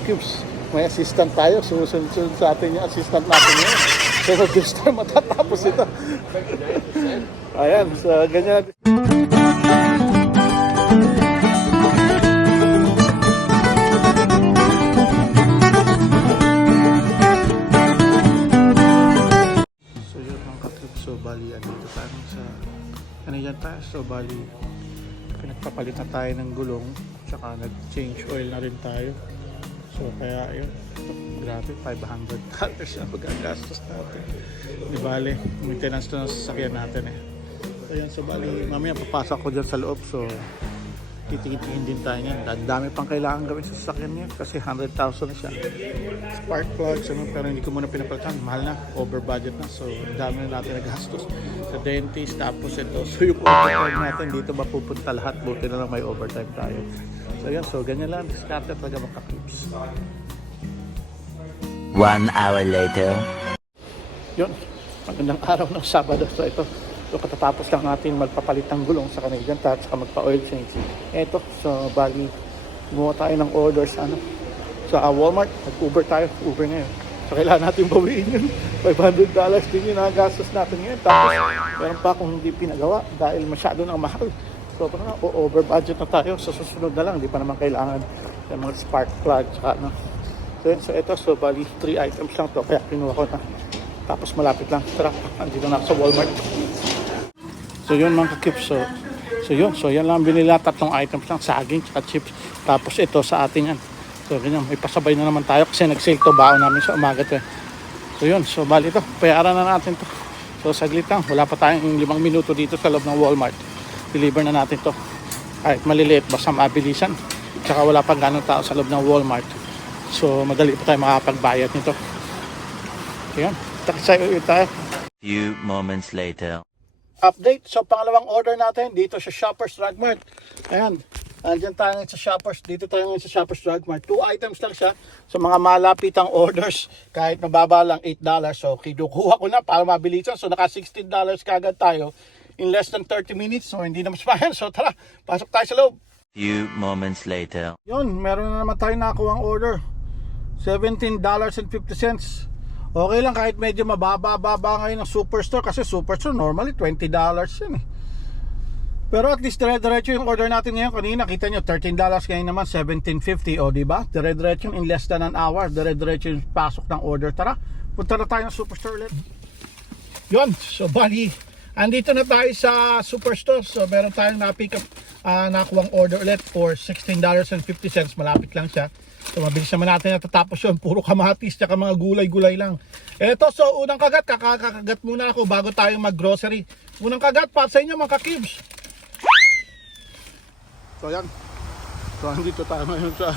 Cubes, may assistant tayo. Susunod sa atin yung assistant natin ngayon. So, this time matatapos ito. Ayan, so ganyan. So, yun mga ka-cubes. So, bali, dito tayo sa Canadian Tire. So, bali, pinagpapalit na tayo ng gulong. Tsaka nag-change oil na rin tayo. So kaya yun, grabe, $500 na magagastos natin. Di bale, maintenance to ng sasakyan natin eh. So yan, so bali, mamaya papasok ko dyan sa loob. So titingin din tayo yan. Dami pang kailangan gawin sa sasakyan niya kasi 100,000 na siya. Spark plugs, pero hindi ko muna pinapalitan. Mahal na, over budget na. So dami na natin nagastos sa dentist. Tapos ito, so yung overtime natin dito mapupunta lahat. Buti na lang may overtime tayo. So yan, so ganyan lang. Discarte talaga magka-clips. 1 hour later. Yun, magandang araw ng Sabado. So ito, so katatapos lang natin magpapalit ng gulong sa Canadian Tire at magpa-oil change. Ito, so bali, gumawa tayo ng orders sa Walmart. Nag-Uber tayo, Uber ngayon. So kailangan natin bawiin yun. $500 din yung nagagastos natin ngayon. Tapos meron pa akong hindi pinagawa dahil masyado nang mahal. So parang over budget na tayo. Sa susunod na lang, hindi pa naman kailangan yung mga spark plug tsaka So ito, so bali 3 items lang to, kaya kinuha ko na. Tapos malapit lang. Tara, andito na ako sa Walmart. So yun mga ka-cubes. So yan lang binili, 3 items lang, saging tsaka chips. Tapos ito sa atin yan. So ganyan, may pasabay na naman tayo kasi nag-sale to, baon namin sa umaga to eh. So yun, so bali to, payaran na natin to. So saglit lang, wala pa tayong 5 minuto dito sa loob ng Walmart. Deliver na natin to. Kahit maliliit, basta mabilisan. Tsaka wala pa ganong tao sa loob ng Walmart. So madali pa tayo makapagbayad nito. Ayan, tayo. Few moments later. Update, so pangalawang order natin dito sa Shoppers Drug Mart. Ayan, andyan tayo ngayon sa Shoppers. Dito tayo ngayon sa Shoppers Drug Mart. 2 items lang siya. So mga malapitang orders, kahit mababa lang $8. So kinukuha ko na para mabilisan. So naka $16 kagad tayo in less than 30 minutes. So hindi na mas bayan. So tara, pasok tayo sa loob. Few moments later. Yun, meron na naman tayo nakuha ang order. $17.50. Okay lang kahit medyo mababa ngayon ng Superstore kasi Superstore normally $20 yan eh. Pero at least dire-diretso yung order natin ngayon. Kanina kita nyo $13, ngayon naman $17.50. O diba? Dire-diretso in less than an hour. Dire-diretso yung pasok ng order. Tara, punta na tayo ng Superstore ulit. Yun, so bali, andito na tayo sa Superstore. So meron tayong na-pick up, nakuwang order ulit for $16.50. Malapit lang siya. So mabilis naman natin natatapos yun. Puro kamatis tsaka mga gulay-gulay lang. Eto, so unang kagat, kakakagat muna ako bago tayo mag-grocery. Unang kagat para sa inyo mga ka-cubes. So yan. So andito tayo ngayon sa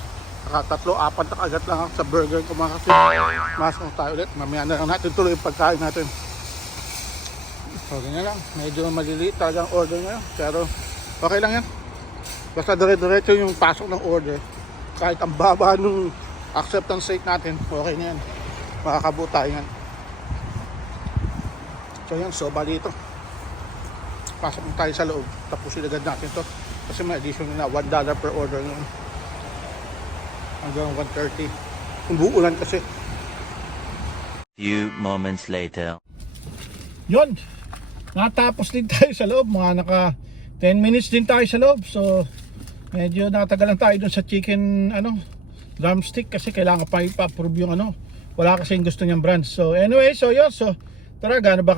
3-4 na kagat lang ako sa burger ko mga ka-cubes. Masok tayo ulit. Mamaya na lang natin tuloy yung pagkain natin. So ganyan lang. Medyo maliliit talaga ang order ngayon. Pero okay lang yan. Basta dire-diretso yung pasok ng order. Kahit ang baba nung acceptance rate natin, okay na yan. Makakabuo tayo yan. So yan, so bali ito. Pasok tayo sa loob. Tapusin agad natin to. Kasi may additional na $1 per order ngayon. Hanggang 130. Kung buulan kasi. Few moments later. Yun. Natapos din tayo sa loob. Mga naka 10 minutes din tayo sa loob. So medyo natagalan tayo dun sa chicken drumstick kasi kailangan pa ipa-approve yung wala kasi yung gusto niyang brand. So anyway, so yun, so tara, gaano ba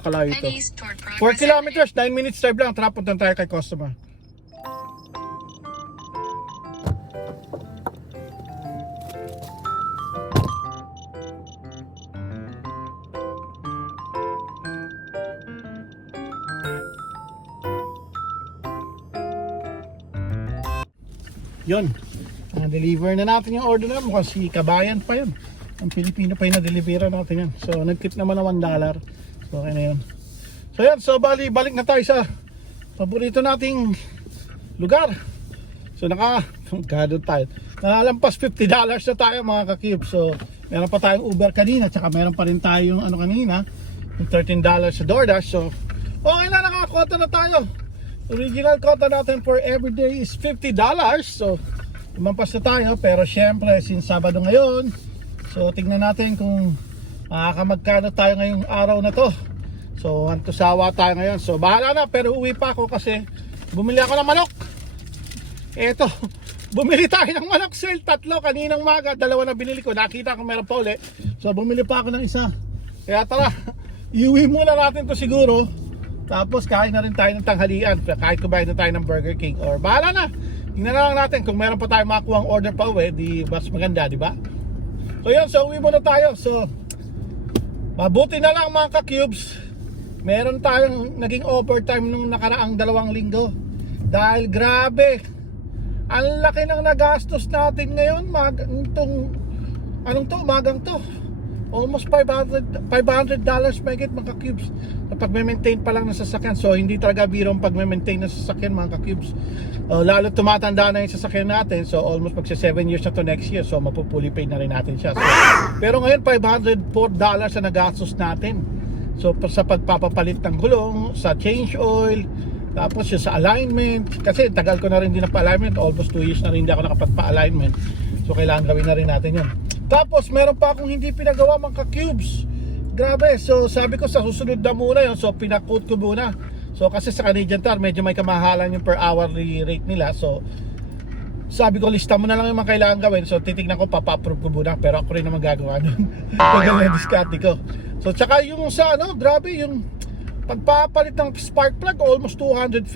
kalayo ito? 4 kilometers, 9 minutes drive lang. Tara, punta tayo kay customer. Yun, deliver na natin yung order na. Mukhang si Kabayan pa yun. Ang Pilipino pa yung na-deliveran natin yan. So nag-tip naman na $1. So okay na yun. So yan, so balik na tayo sa paborito nating lugar. So nakalampas $50 na tayo mga ka-cubes. So meron pa tayong Uber kanina, tsaka meron pa rin tayong kanina, yung $13 sa DoorDash. So okay na, nakakota na tayo. Original quota natin for everyday is $50. So lumampas na tayo, pero syempre since Sabado ngayon, so tingnan natin kung magkano tayo ngayong araw na to. So antusawa tayo ngayon, so bahala na, pero uwi pa ako kasi bumili ako ng manok. Eto, bumili tayo ng manok sale, 3 kaninang maga, 2 na binili ko, nakita ko meron pa uli, so bumili pa ako ng isa. Kaya tara, iuwi muna natin to siguro, tapos kain na rin tayo ng tanghalian, kahit kumain na tayo ng Burger King, or bahala na, tingnan na lang natin kung meron pa tayo makakuha ang order pa uwi, di mas maganda, di ba? So yun, so uwi muna tayo. So mabuti na lang mga ka-cubes, meron tayong naging overtime nung nakaraang 2 linggo, dahil grabe ang laki ng nagastos natin ngayon umagang to, almost $500 mahigit mga ka-cubes, na pag-maintain pa lang ng sasakyan. So hindi talaga biro ang pag-maintain ng sasakyan mga ka-cubes, lalo tumatanda na yung sasakyan natin. So almost magsa 7 years na to next year, so mapupuli pay na rin natin siya. So, pero ngayon $504 na nagastos natin. So sa pagpapapalit ng gulong, sa change oil, tapos yung sa alignment, kasi tagal ko na rin din na pa-alignment, almost 2 years na rin hindi ako nakapagpa-alignment. So kailangan gawin na rin natin yun. Tapos meron pa akong hindi pinagawa mga ka-cubes, grabe. So sabi ko sa susunod na muna yun, so pinakot ko muna. So kasi sa Canadian Tire medyo may kamahalan yung per hourly rate nila. So sabi ko lista mo na lang yung mga kailangan gawin. So titignan ko, papa-approve ko muna, pero ako rin naman gagawa nun. Kaya yung discount ko. So tsaka yung sa grabe yung pagpapalit ng spark plug, almost $250.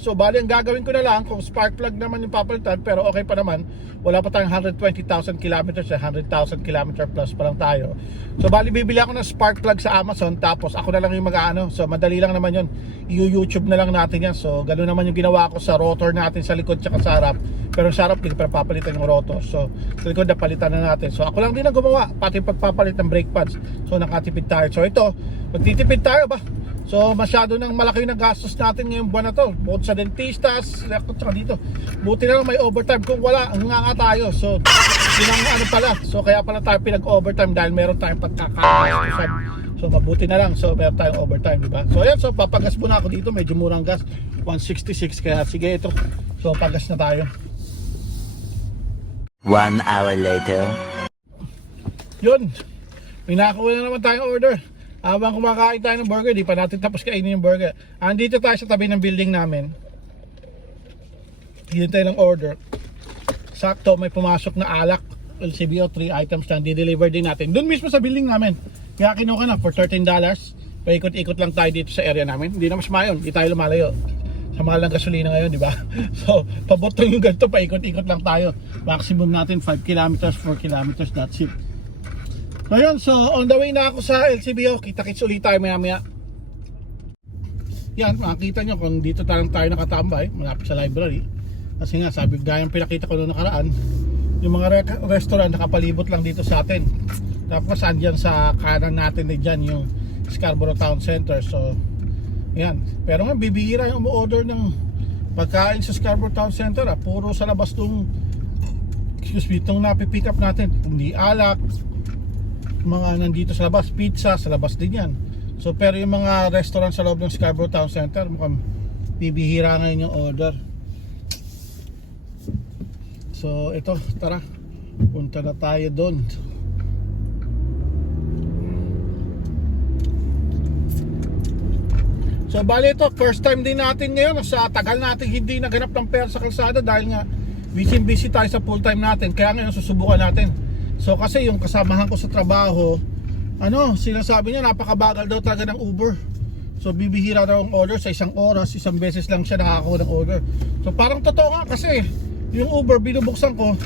So bali ang gagawin ko na lang, kung spark plug naman yung papalitan, pero okay pa naman, wala pa tayong 120,000 kilometers, 100,000 kilometer plus pa lang tayo. So bali bibili ako ng spark plug sa Amazon, tapos ako na lang yung mag-ano. So madali lang naman yun, i-YouTube na lang natin yan. So ganoon naman yung ginawa ko sa rotor natin sa likod tsaka sa harap, pero sa harap hindi ko pa papalitan yung rotor. So sa likod napalitan na natin. So ako lang din ang gumawa, pati pagpapalit ng brake pads. So nakatipid tayo. So ito, magtitipid tayo ba? So masyado nang malaki na gastos natin ngayong buwan na to, bukod sa dentistas, tsaka dito. Buti na lang may overtime, kung wala, nga tayo. So yun pala, so kaya pala tayo pinag-overtime, dahil meron tayong pagkakagastusan. So mabuti na lang, so meron tayong overtime, diba? So ayan, so papagas muna ako dito, medyo murang gas, 166, kaya sige ito. So pagas na tayo. 1 hour later. Yun, may nakakuha na naman tayong order. Habang kumakain tayo ng burger, di pa natin tapos kainin yung burger. Andito tayo sa tabi ng building namin. Hintay ng order. Sakto, may pumasok na alak, LCBO, 3 items na di-deliver din natin doon mismo sa building namin. Kaya kinuha na for $13. Paikot-ikot lang tayo dito sa area namin. Hindi na mas mayon, hindi tayo lumalayo. Sa mahal ng gasolina ngayon, di ba? So, pabotong yung ganito, paikot-ikot lang tayo. Maximum natin 5 kilometers, 4 kilometers, that's it. Ngayon, so on the way na ako sa LCBO. Kita-kits ulit tayo maya-maya. Yan, makikita nyo kung dito tayo nakatambay, malapit sa library. Kasi nga, sabi gayang pinakita ko noong nakaraan, yung mga restaurant nakapalibot lang dito sa atin. Tapos andyan sa kanan natin dyan yung Scarborough Town Center. So yan, pero nga bibihira yung umu-order ng pagkain sa Scarborough Town Center. Puro sa labas itong napipick up natin, hindi alak, mga nandito sa labas, pizza sa labas din yan. So pero yung mga restaurant sa loob ng Scarborough Town Center, mukhang bibihira ngayon yung order. So ito, tara, punta na tayo doon. So bali ito, first time din natin ngayon, sa tagal natin hindi naganap ng pera sa kalsada, dahil nga busy tayo sa full time natin. Kaya ngayon susubukan natin. So kasi yung kasamahan ko sa trabaho, sinasabi niya napakabagal daw talaga ng Uber. So bibihira daw ang order, sa isang oras, isang beses lang siya nakakakuha ng order. So parang totoo nga, kasi yung Uber binubuksan ko,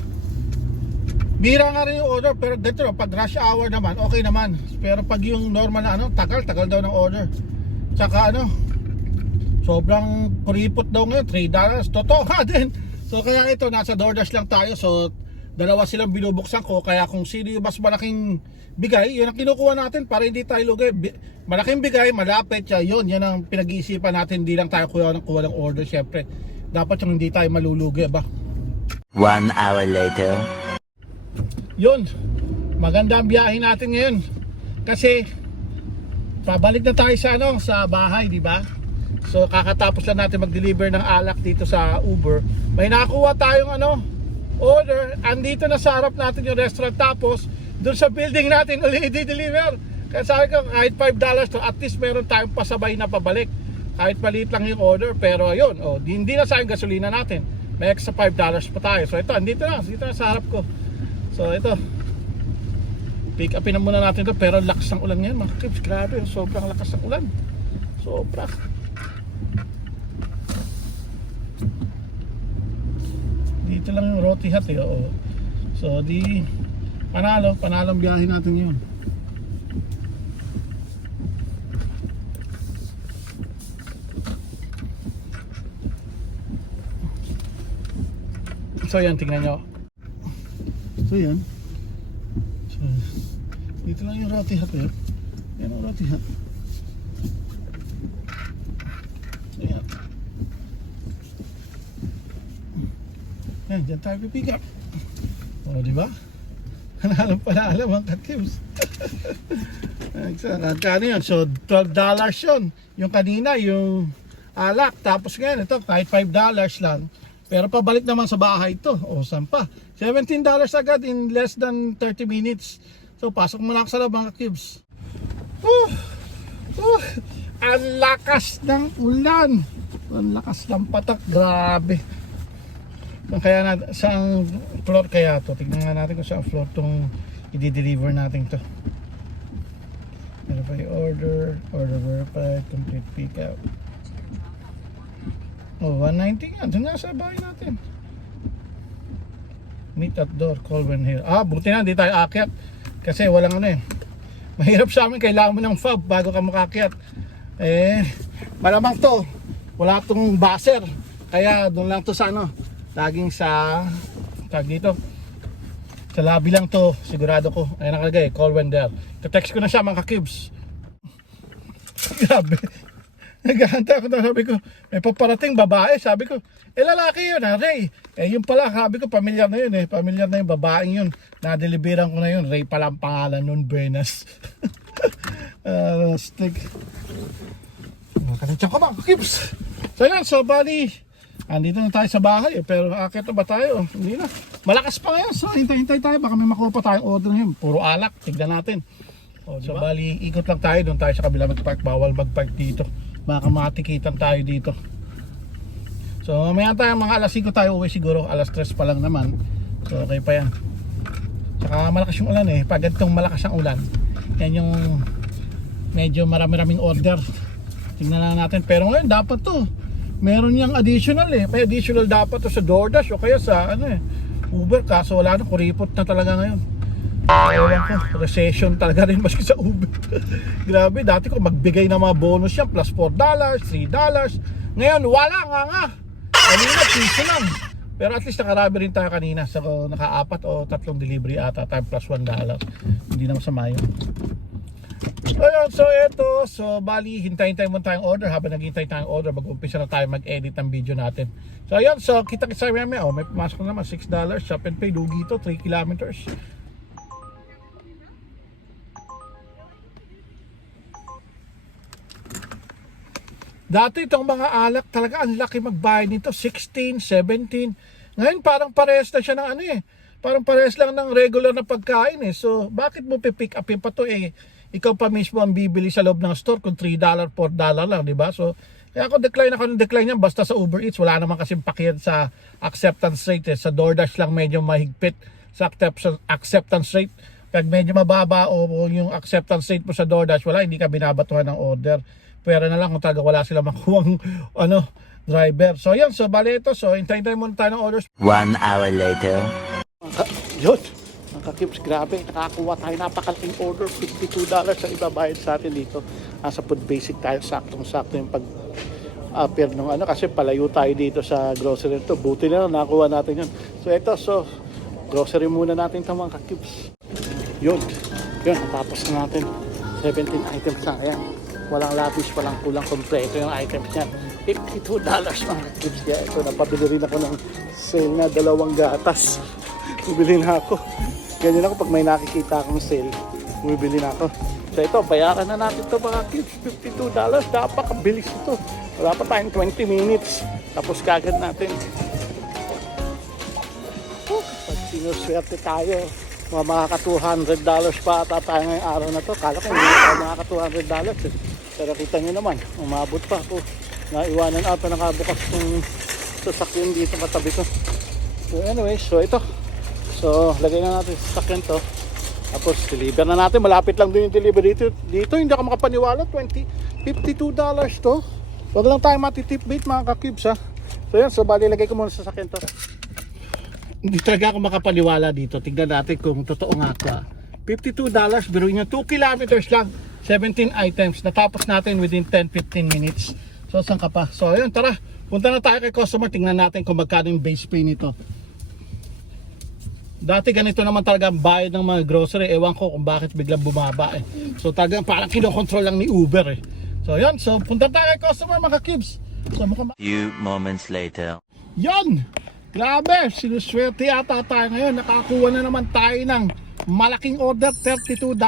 bihira nga rin yung order. Pero dito pag rush hour naman, okay naman. Pero pag yung normal na tagal daw ng order. Tsaka sobrang kuripot daw ngayon, $3. Totoo nga din. So kaya ito, nasa DoorDash lang tayo. So dalawa silang binubuksan ko, kaya kung sino yung mas malaking bigay, yun ang kinukuha natin para hindi tayo lugi. Malaking bigay, malapit siya, yan ang pinag-iisipan natin. Hindi lang tayo kuha ng order, syempre dapat yung hindi tayo malulugi ba. 1 hour later. Yun, maganda ang biyahe natin ngayon, kasi pabalik na tayo sa bahay, di ba? So kakatapos lang natin mag-deliver ng alak dito sa Uber. May nakuha tayong order, andito na sa harap natin yung restaurant, tapos doon sa building natin uli i-deliver. Kaya sabi ko, kahit $5 to, at least meron tayong pasabay na pabalik. Kahit maliit lang yung order, pero ayun, hindi na sayang gasolina natin. May extra $5 pa tayo. So ito, dito na sa harap ko. So ito, pick upin na muna natin ito, pero lakas ng ulan ngayon mga kips. Grabe, sobrang lakas ng ulan. Sobra. Dito lang yung Roti Hut eh. Oo. So di panalong biyahe natin yun. So yan, tingnan nyo. So yan. So, dito lang yung Roti Hut eh. Yan ang Roti Hut. So yan. Yan, dyan tayo pipick up. O, di ba? Alam ang kakims. Kano yun? So, $12 yun. Yung kanina, yung alak. Tapos ngayon, ito, kahit $5 lang. Pero pabalik naman sa bahay ito. O, saan pa? $17 agad in less than 30 minutes. So, pasok muna ako sa loob mga cubes. Ang lakas ng ulan. Ang lakas ng patak. Grabe. Kaya na, saan floor kaya to? Tignan nga natin kung saan floor itong i-deliver natin to. Verify order verified, complete pickup. Oh, 190 nga. Doon nga sa bahay natin. Meet at door, call when here. Buti na, hindi tayo aakyat. Kasi walang ano eh. Mahirap sa amin, kailangan mo ng fob bago ka makakyat. Malamang to, wala tong buzzer. Kaya doon lang to sa ano, laging sa tag dito. Sa lobby lang to, sigurado ko. Ayan nakalagay, call when there. Text ko na siya mga ka-cubes. Grabe. Naghahanta ako na, sabi ko, may paparating babae. Sabi ko, lalaki yun ha, Ray. Yun pala, sabi ko, pamilyar na yun pamilyar na yung babaeng yun. Nadeliveran ko na yun. Ray pala ang pangalan nun, Buenas. Stick. Nakatensyon ko mga ka-cubes. So yan, so bali, andito na tayo sa bahay pero akit na ba tayo? Hindi na. Malakas pa ngayon. So hintay-hintay tayo. Baka may makuha pa tayong order ngayon. Puro alak. Tignan natin. So bali, ikot lang tayo. Doon tayo sa kabila mag-park. Bawal mag-park dito. Baka matikitan tayo dito. So mamaya tayo mga alas 5 tayo uwi siguro. Alas 3 pa lang naman. So okay pa yan. Tsaka malakas yung ulan eh. Pag ganitong malakas ang ulan, yan yung medyo marami-raming order. Tingnan lang natin. Pero ngayon dapat to. Meron niyang additional eh. May additional dapat to sa DoorDash o kaya sa Uber. Kaso wala na, kuripot na talaga ngayon. Ewan ko, recession talaga rin maski sa Uber. Grabe, dati ko magbigay ng mga bonus yan. Plus $4, $3. Ngayon, wala nga. Kanina, piso lang. Pero at least nakarami rin tayo kanina. So, naka-4 o 3 delivery ata tayo plus $1. Hindi na masama yun. Ayun, so eto, so bali hintayin mo tayong order. Habang naghihintay tayong order, mag-umpisa na tayo mag-edit ng video natin. So ayun, so kita-kita may pumasok na naman $6, shop and pay, lugi to, 3 kilometers. Dati itong mga alak talaga ang laki magbayad nito, 16, 17. Ngayon parang parehas na siya ng parang parehas lang ng regular na pagkain eh. So bakit mo pipick upin pa to ikaw pa mismo ang bibili sa loob ng store kung $3, $4 lang, di ba? So, kaya ako decline yan basta sa Uber Eats. Wala naman kasing pakiyan sa acceptance rate eh. Sa DoorDash lang medyo mahigpit sa acceptance rate. Pag medyo mababa o yung acceptance rate mo sa DoorDash, hindi ka binabatuhan ng order. Pwera na lang kung talaga wala sila makuhang driver. So, yan. So, bali ito. So, hintayin muna tayo ng orders. 1 hour later. Yun. Ka-cubes, grabe, nakakuha tayo napakalaking order, $52 ang ibabayad sa atin dito. Sa Food Basic tayo, saktong-sakto yung pag-appear ng kasi palayo tayo dito sa grocery nito. Buti na lang, nakuha natin yun. So ito, grocery muna natin ito mga ka-cubes. Yun, natapos na natin. 17 items na, ayan. Walang lapis, walang kulang, kompleto yung items niyan. $52 mga ka-cubes. Kaya ito, napabili rin ako ng sale na 2 gatas. Bibili na ako. Ganyan ako pag may nakikita akong sale, bumibili na ako. So ito, bayaran na natin ito mga kids, $52. Napakabilis ito. Wala pa tayong 20 minutes. Tapos kagad natin. sinuswerte tayo. Makaka $200 pa ata tayo ngayong araw na to. Kala ko hindi tayo makaka $200 eh. Pero kita nyo naman, umabot pa ako. Naiwanan ata nakabukas ng sasakyan dito katabi ko. So anyway, so ito. So lagay na natin sa sasakyan to. Tapos deliver na natin. Malapit lang din yung delivery dito. Hindi ako makapaniwala. $52 to. Huwag lang tayo matitip bait mga ka-cubes ha. So yan, so bali lagay ko muna sa sasakyan to. Hindi talaga ako makapaniwala dito. Tignan natin kung totoo nga ito. $52, biruin nyo 2 kilometers lang. 17 items. Natapos natin within 10-15 minutes. So saan ka pa? So ayun, tara. Punta na tayo kay customer. Tingnan natin kung magkano yung base pay nito. Dati ganito naman talaga ang bayad ng mga grocery. Ewan ko kung bakit biglang bumaba eh. So talagang parang kinokontrol lang ni Uber eh. So yun, so punta tayo kay customer mga ka-cubes. So mukhang Few moments later. Yon! Grabe! Sinuswerte yata tayo ngayon. Nakakuha na naman tayo ng malaking order, $32.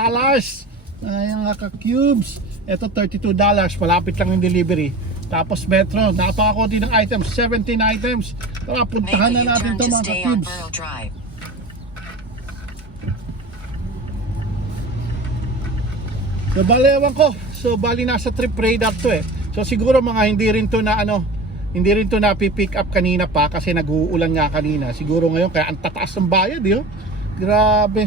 Ayan nga ka-cubes. Ito $32. Malapit lang yung delivery. Tapos Metro, napakakunti ng items. 17 items. Tara, puntahan na natin ito mga ka-cubes. So bali ewan ko. So bali nasa trip radar to eh. So siguro mga hindi rin to na pick up kanina pa kasi nag-uulan nga kanina. Siguro ngayon kaya ang tataas ng bayad, yo. Grabe.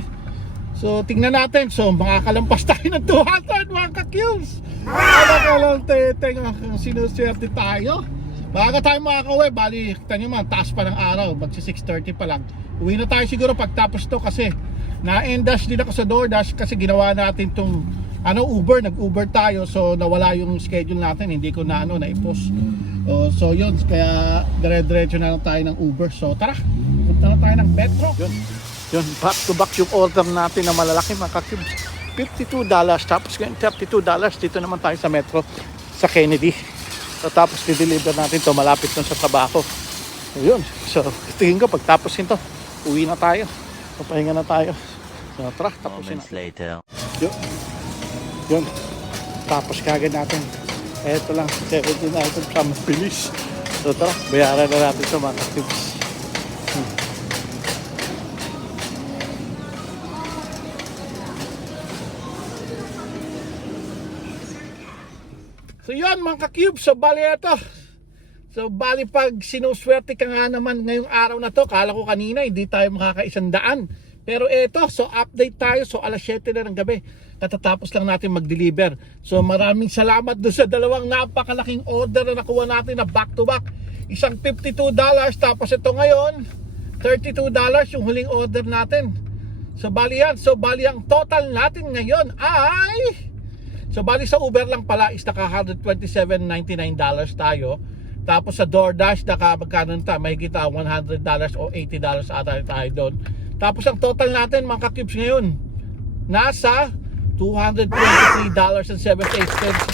So tingnan natin. So makakalampas tayo ng 200 mga ka-cubes. Ano ka lang sinuswerte tayo. Baka tayo makakauwi. Bali, kita nyo man, taas pa ng araw. Magsi 6:30 pa lang. Uwi na tayo siguro pagtapos to kasi na-endash din ako sa DoorDash kasi ginawa natin tong Uber, nag-Uber tayo. So nawala yung schedule natin. Hindi ko na-post. So yun, kaya dire-diretso na lang tayo ng Uber. So tara, punta na tayo ng Metro. Yun, back to back yung order natin na malalaki mga ka-cubes. $52, tapos $32 dito naman tayo sa Metro, sa Kennedy. So tapos di-deliver natin to malapit dun sa trabaho. So yun, so tingin ko pagtapos nito, uwi na tayo. Papahinga na tayo. So tara, tapusin Moments natin. later. Yun, tapos kagad natin. Eto lang, 17 items sa mabilis. So tara, bayaran na natin ito mga ka-cubes. So yun mga ka-cubes, so bali ito. So bali pag sinuswerte ka nga naman ngayong araw na to, kala ko kanina hindi tayo makaka-100. Pero eto, so update tayo, so alas 7 na ng gabi. Katatapos lang natin mag-deliver. So maraming salamat doon sa dalawang napakalaking order na nakuha natin na back to back. Isang $52, tapos ito ngayon, $32 yung huling order natin. So bali yan, so bali ang total natin ngayon ay... So bali sa Uber lang pala is naka $127.99 tayo. Tapos sa DoorDash naka magkano tayo? Mahigit $100 o $80 ata tayo doon. Tapos ang total natin mga ka-cubes ngayon nasa $223.78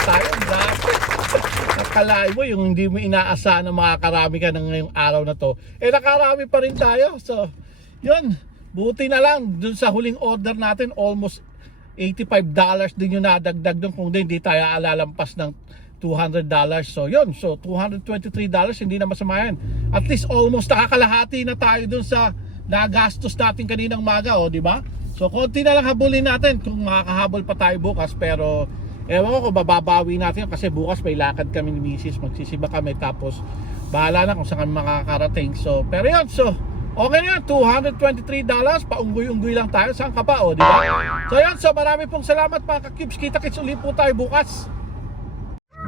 tayo. Grabe. Nakalain mo yung hindi mo inaasahan na makakarami ka ng ngayong araw na to. Eh nakarami pa rin tayo. So yun, buti na lang dun sa huling order natin almost $85 din yung nadagdag doon, kung hindi tayo alalampas ng $200. So yun, so $223 hindi na masama yan. At least almost nakakalahati na tayo doon sa nagastos natin kaninang maga, di ba? So konti na lang habulin natin kung makakahabol pa tayo bukas, pero ewan ko kung bababawi natin kasi bukas may lakad kami ni Mrs. Magsisiba kami, tapos bahala na kung saan kami makakarating. So pero yun, so okay na yan, $223, paunggoy-unggoy lang tayo. Saan ka pa, di ba? So yan, so marami pong salamat mga ka-cubes. Kita-kits ulit po tayo bukas.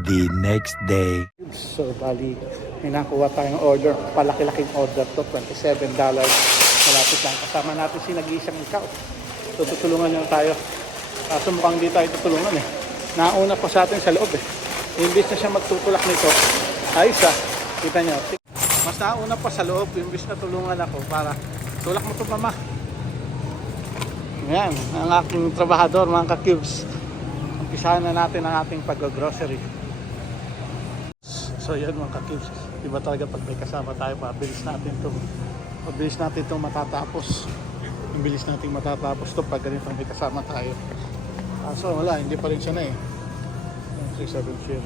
The next day. So bali, may nakuha tayong order. Palaki-laking order to, $27. Malapit lang. Kasama natin si nag-iisang ikaw. So tutulungan nyo tayo. Kaso mukhang di tayo tutulungan eh. Nauna pa sa atin sa loob eh. Imbis na siya magtutulak nito, ayos kita nyo. Mas nauna pa sa loob, imbis na tulungan ako para tulak mo ito mama. Yan, ang aking trabahador mga ka-cubes. Umpisahan na natin ang ating pag-grocery. So yan mga ka-cubes, diba talaga pag may kasama tayo, mabilis natin ito matatapos. Bilis natin matatapos ito pag ganito may kasama tayo. So wala, hindi pa rin siya na eh. 370.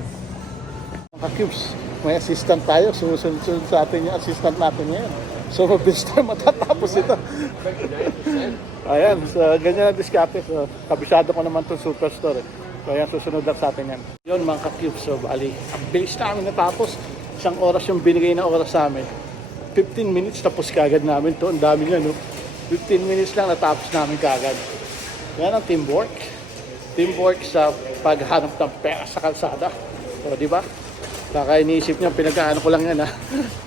Mga ka-cubes, may assistant tayo, sumusunod sa atin yung assistant natin ngayon. So mabilis tayo matatapos ito. Ayan, so ganyan ang diskarte. So kabisado ko naman itong superstore. So ayan, susunod lang sa atin yan. Yun mga ka-cubes, so bali, ang bilis namin natapos. Isang oras yung binigay na oras sa amin. 15 minutes tapos kagad namin to. Ang dami nga, no? 15 minutes lang natapos namin kagad. Yan ang teamwork. Teamwork sa paghanap ng pera sa kalsada. So, di ba? Baka iniisip niya, pinagkaano ko lang yan, ha?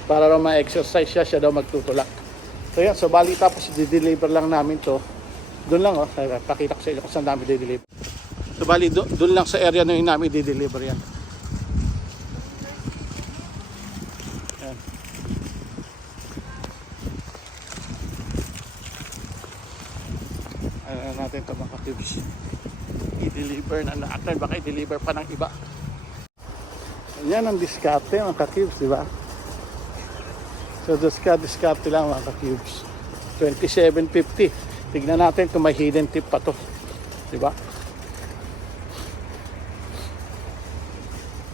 Para raw ma-exercise siya daw magtutulak. So, yan. So, bali tapos, di-deliver lang namin to. Doon lang, oh. Pakita ko sa inyo kung saan namin di-deliver. So, bali, doon lang sa area na yun namin di-deliver yan. Yan. Ano natin ito mga cubes. I-deliver na natin. Baka i-deliver pa ng iba. Yan ang diskarte mga ka-cubes, di ba? So, diskarte lang mga ka-cubes. 27.50. Tignan natin kung may hidden tip pa to. Di ba?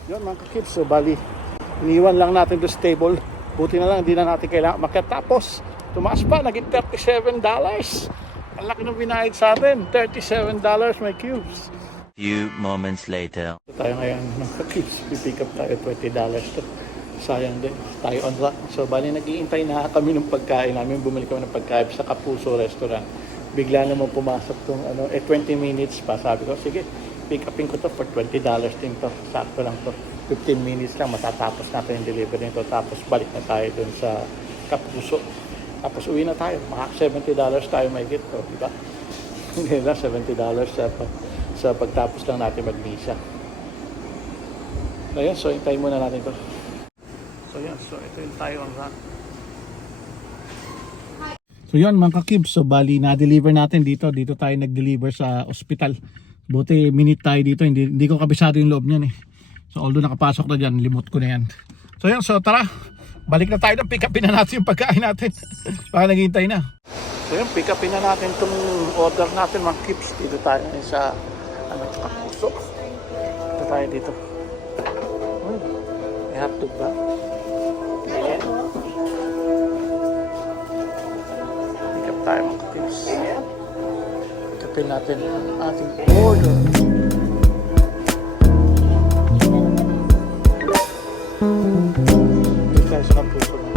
Yun mga ka-cubes. So, bali, iniwan lang natin doon sa table. Buti na lang, hindi na natin kailangan makatapos. Tumaas pa, naging $37. Ang laki ng binayad sa atin. $37 may cubes. Few moments later. So, tayo ngayon mga cubes. Pipick up tayo $20 to. Sayang din. Tayo on rock. So bali nag-iintay na kami ng pagkain namin. Bumili kami ng pagkain sa Kapuso Restaurant. Bigla naman pumasok tong 20 minutes pa. Sabi ko, sige, pick upin ko to for $20 din to. Sakto lang to. 15 minutes lang matatapos natin yung delivery nito. Tapos balik na tayo dun sa Kapuso. Tapos uwi na tayo. Maka $70 tayo may get to. Diba? Hindi na $70 sa pagtapos lang natin mag-misa. So, yun. So, hintayin muna natin to. So, yun. So, ito yung tayo on rock. So, yun mga ka-cubes. So, bali na-deliver natin dito. Dito tayo nag-deliver sa ospital. Buti minute tayo dito. Hindi ko kabisado yung loob niyan eh. So, although nakapasok na dyan, limot ko na yan. So, yun. So, tara. Balik na tayo ng pick upin na natin yung pagkain natin. Baka naghihintay na. So, yun. Pick upin na natin itong order natin mga cubes. Dito tayo sa Kapuso. Ito tayo dito. May hotdog ba? Ayan. Pick up tayo mga tips. Pick upin natin ang ating order. Dito tayo sa Kapuso.